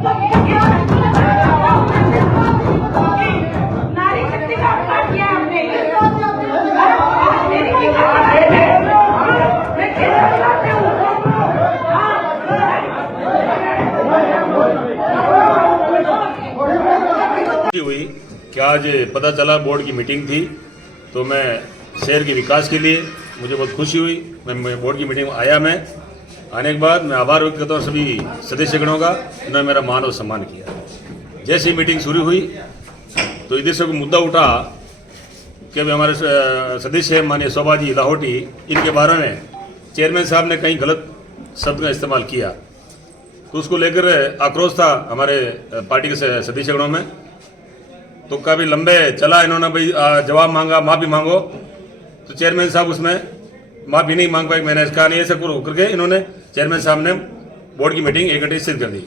नारी शक्ति का अपमान किया आपने। हुई कि आज पता चला बोर्ड की मीटिंग थी, तो मैं शहर के विकास के लिए मुझे बहुत खुशी हुई। मैं बोर्ड की मीटिंग में आया। मैं आने के बाद मैं आभार व्यक्त करता हूँ सभी सदस्यगणों का, उन्होंने मेरा मान और सम्मान किया। जैसे ही मीटिंग शुरू हुई तो इधर से कोई मुद्दा उठा कि अभी हमारे सदस्य माननीय शोभा जी लाहौटी, इनके बारे में चेयरमैन साहब ने कहीं गलत शब्द का इस्तेमाल किया, तो उसको लेकर आक्रोश था हमारे पार्टी के सदस्यगणों में। तो काफ़ी लंबे चला, इन्होंने भाई जवाब मांगा, माफ़ी मांगो, तो चेयरमैन साहब उसमें माफ़ी नहीं मांग पाए। मैंने कहा नहीं, ऐसा करके इन्होंने चेयरमैन साहब ने बोर्ड की मीटिंग 1 घंटे स्थिर कर दी।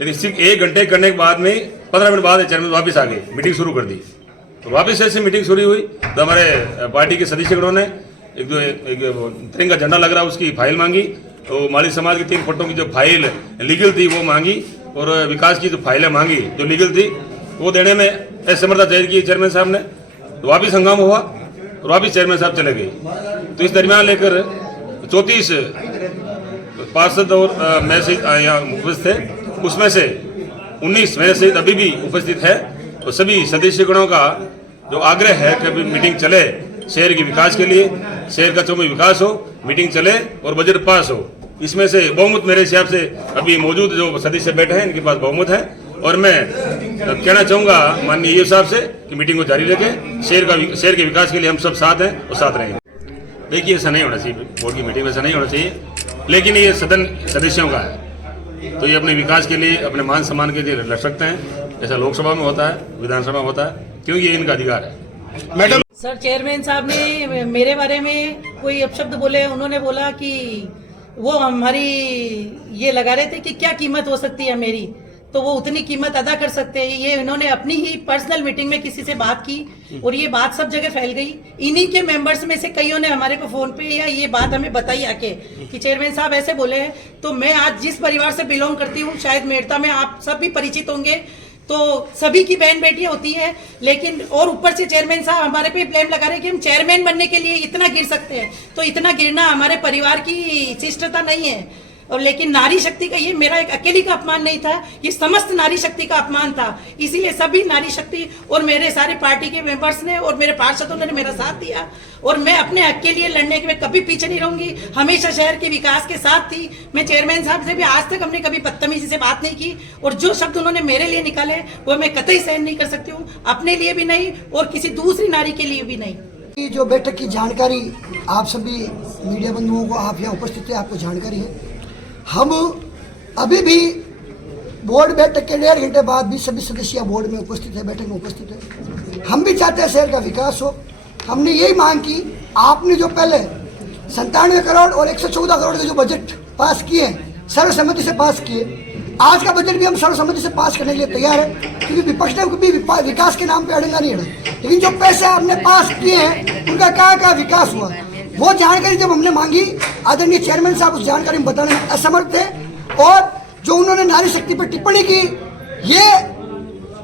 लेकिन सिर्फ 1 घंटे करने के बाद में 15 मिनट बाद चेयरमैन वापस आ गए, मीटिंग शुरू कर दी। तो वापस ऐसे मीटिंग शुरू हुई तो हमारे पार्टी के सदस्यगणों ने एक तिरंगा झंडा लग रहा उसकी फाइल मांगी, तो माली समाज की 3 फुटों की जो फाइल लीगल थी वो मांगी, और विकास की जो फाइलें मांगी जो लीगल थी वो देने में असमर्थता जाहिर की चेयरमैन साहब ने। तो वापिस हंगामा हुआ और वापिस चेयरमैन साहब चले गए। तो इस दरमियान लेकर 34 पार्षद और मैं सहित यहाँ उपस्थित थे, उसमें से 19 मेरे सहित अभी भी उपस्थित है। और सभी सदस्यगणों का जो आग्रह है कि अभी मीटिंग चले शहर के विकास के लिए, शहर का चौमुखी विकास हो, मीटिंग चले और बजट पास हो। इसमें से बहुमत मेरे हिसाब से अभी मौजूद जो सदस्य बैठे हैं इनके पास बहुमत है, और मैं कहना चाहूँगा माननीय ईओ साहब से कि मीटिंग को जारी रखें। शहर के विकास के लिए हम सब साथ हैं और साथ रहेंगे। देखिए, ऐसा नहीं होना चाहिए, बोर्ड की मीटिंग में ऐसा नहीं होना चाहिए, लेकिन ये सदन सदस्यों का है, तो ये अपने विकास के लिए, अपने मान सम्मान के लिए लड़ सकते हैं। ऐसा लोकसभा में होता है, विधानसभा में होता है, क्योंकि ये इनका अधिकार है। मैडम सर, चेयरमैन साहब ने मेरे बारे में कोई अपशब्द बोले। उन्होंने बोला कि वो हमारी ये लगा रहे थे कि क्या कीमत हो सकती है मेरी, तो वो उतनी कीमत अदा कर सकते हैं। ये इन्होंने अपनी ही पर्सनल मीटिंग में किसी से बात की और ये बात सब जगह फैल गई। इन्हीं के मेंबर्स में से कईयों ने हमारे को फोन पे या ये बात हमें बताई आके कि चेयरमैन साहब ऐसे बोले हैं। तो मैं आज जिस परिवार से बिलोंग करती हूँ, शायद मेड़ता में आप सब भी परिचित होंगे, तो सभी की बहन बेटियां होती हैं, लेकिन और ऊपर से चेयरमैन साहब हमारे पे ब्लेम लगा रहे हैं कि हम चेयरमैन बनने के लिए इतना गिर सकते हैं। तो इतना गिरना हमारे परिवार की शिष्टता नहीं है। और लेकिन नारी शक्ति का, ये मेरा एक अकेली का अपमान नहीं था, ये समस्त नारी शक्ति का अपमान था। इसीलिए सभी नारी शक्ति और मेरे सारे पार्टी के मेंबर्स ने और मेरे पार्षदों ने मेरा साथ दिया, और मैं अपने हक के लिए लड़ने के में कभी पीछे नहीं रहूंगी। हमेशा शहर के विकास के साथ थी। मैं चेयरमैन साहब से भी आज तक हमने कभी बदतमीजी से बात नहीं की, और जो शब्द उन्होंने मेरे लिए निकाले वो मैं कतई सहन नहीं कर सकती हूँ, अपने लिए भी नहीं और किसी दूसरी नारी के लिए भी नहीं। जो बैठक की जानकारी आप सभी मीडिया बंधुओं को, आप यहाँ उपस्थित है, आपको जानकारी है। हम अभी भी बोर्ड बैठक के 1.5 घंटे बाद भी सभी सदस्य बोर्ड में उपस्थित है, बैठक में उपस्थित है। हम भी चाहते हैं शहर का विकास हो। हमने यही मांग की, आपने जो पहले 97 करोड़ और 114 करोड़ के जो बजट पास किए, सर्वसम्मति से पास किए, आज का बजट भी हम सर्वसम्मति से पास करने के लिए तैयार है, क्योंकि विपक्ष ने कभी विकास के नाम पे अड़ंगा नहीं अड़ा। लेकिन जो पैसे आपने पास किए हैं उनका क्या विकास हुआ, वो जानकारी जब हमने मांगी, आदरणीय चेयरमैन साहब उस जानकारी में बताने में असमर्थ थे। और जो उन्होंने नारी शक्ति पर टिप्पणी की, ये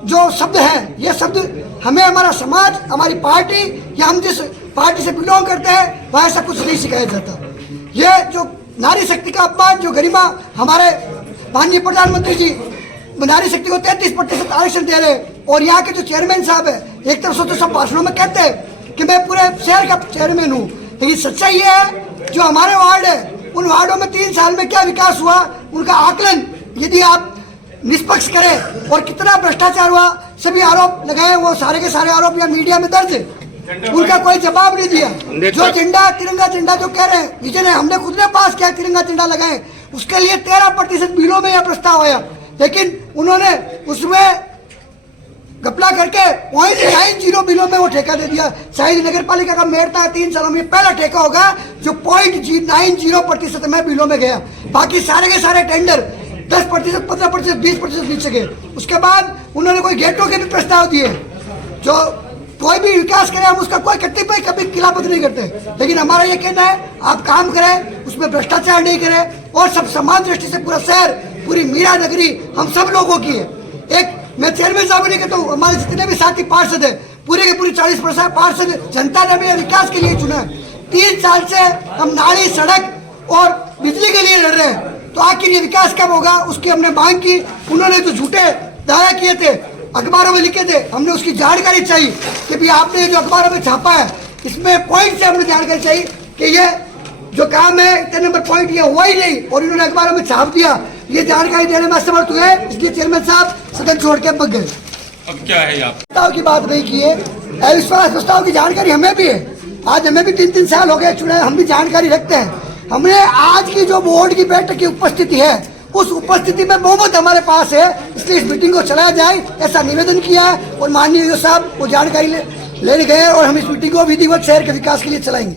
जो शब्द है, ये शब्द हमें हमारा समाज, हमारी पार्टी या हम जिस पार्टी से बिलोंग करते हैं वह ऐसा कुछ नहीं सिखाया जाता। ये जो नारी शक्ति का अपमान, जो गरिमा, हमारे माननीय प्रधानमंत्री जी नारी शक्ति को 33% आरक्षण दे रहे, और यहाँ के जो चेयरमैन साहब है, एक तरफ से तो सब भाषणों में कहते हैं कि मैं पूरे शहर का चेयरमैन हूँ, लेकिन सच्चाई ये है जो हमारे वार्ड है, उन वार्डों में 3 साल में क्या विकास हुआ, उनका आकलन यदि आप निष्पक्ष करें, और कितना भ्रष्टाचार हुआ, सभी आरोप लगाए, वो सारे के सारे आरोप यहाँ मीडिया में दर्ज है, उनका कोई जवाब नहीं दिया। जो झंडा, तिरंगा झंडा जो कह रहे हैं, जिसने हमने खुद ने पास किया तिरंगा झंडा लगाए, उसके लिए 13% बिलों में यह प्रस्ताव आया, लेकिन उन्होंने उसमें घपला करके 0.90 बिलों में वो ठेका दे दिया। शायद नगर पालिका का मेड़ता 3 सालों में पहला ठेका होगा जो 0.90% में बिलों में गया। बाकी सारे के सारे टेंडर 10%, 15%, 20% बीच से गए। उसके बाद उन्होंने कोई गेटों के भी प्रस्ताव दिए। जो कोई भी विकास करे, हम उसका कोई कभी खिलाफत नहीं करते, लेकिन हमारा ये कहना है आप काम करें, उसमें भ्रष्टाचार नहीं करें, और सब समान दृष्टि से पूरा शहर पूरी मीरा नगरी हम सब लोगों की है। एक मैं चेयरमैन साहब ने कहता हूँ, हमारे जितने भी साथी पार्षद है पूरे के पूरे 40% पार्षद जनता ने हमें विकास के लिए चुना है। 3 साल से हम नाली, सड़क और बिजली के लिए लड़ रहे हैं, तो आखिर ये विकास कब होगा उसकी हमने मांग की। उन्होंने जो झूठे दावा किए थे, अखबारों में लिखे थे, हमने उसकी जानकारी चाहिए कि भाई आपने जो अखबारों में छापा है इसमें पॉइंट से हमने जानकारी चाहिए कि ये जो काम है इतने नंबर पॉइंट ये हुआ ही नहीं और इन्होंने अखबारों में छाप दिया। ये जानकारी देने में असमर्थ हुए, इसलिए चेयरमैन साहब सदन छोड़ के भग गए। अब क्या है आप प्रस्ताव की बात नहीं की है, अविश्वास प्रस्ताव की जानकारी हमें भी है। आज हमें भी 3-3 साल हो गए चुने, हम भी जानकारी रखते हैं। हमने आज की जो बोर्ड की बैठक की उपस्थिति है उस उपस्थिति में बहुमत हमारे पास है, इसलिए इस मीटिंग को चलाया जाए ऐसा निवेदन किया है और माननीय साहब वो जानकारी लेने गए और हम इस मीटिंग को विधिवत शहर के विकास के लिए चलाएंगे।